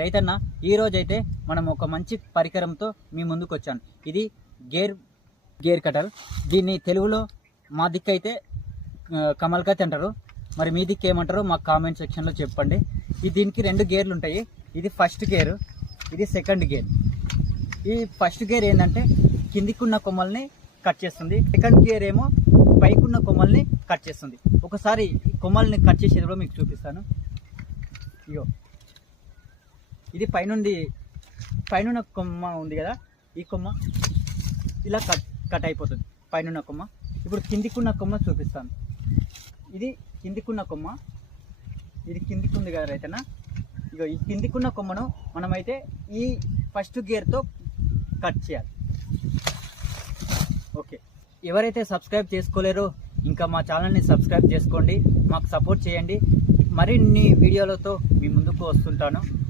రైతన్న ఈ రోజైతే మనం ఒక మంచి పరికరంతో మీ ముందుకు వచ్చాను. ఇది గేర్ కటర్. దీన్ని తెలుగులో మా దిక్కు అయితే కమల్కత్ అంటారు. మరి మీ దిక్కు ఏమంటారో మాకు కామెంట్ సెక్షన్లో చెప్పండి. దీనికి 2 గేర్లు ఉంటాయి. ఇది ఫస్ట్ గేర్, ఇది సెకండ్ గేర్. ఈ ఫస్ట్ గేర్ ఏంటంటే కిందికున్న కొమ్మల్ని కట్ చేస్తుంది. సెకండ్ గేర్ ఏమో పైకున్న కొమ్మల్ని కట్ చేస్తుంది. ఒకసారి కొమ్మల్ని కట్ చేసేది కూడా మీకు చూపిస్తాను. ఇగో ఇది పైన కొమ్మ ఉంది కదా, ఈ కొమ్మ ఇలా కట్ అయిపోతుంది పైన కొమ్మ. ఇప్పుడు కిందికున్న కొమ్మ చూపిస్తాను. ఇది కిందికున్న కొమ్మ, ఇది కిందికి ఉంది కదా రైతన్న. ఇగో ఈ కిందికున్న కొమ్మను మనమైతే ఈ ఫస్ట్ గేర్తో కట్ చేయాలి. ఓకే, ఎవరైతే సబ్స్క్రైబ్ చేసుకోలేరో ఇంకా మా ఛానల్ని సబ్స్క్రైబ్ చేసుకోండి, మాకు సపోర్ట్ చేయండి. మరిన్ని వీడియోలతో మీ ముందుకు వస్తుంటాను.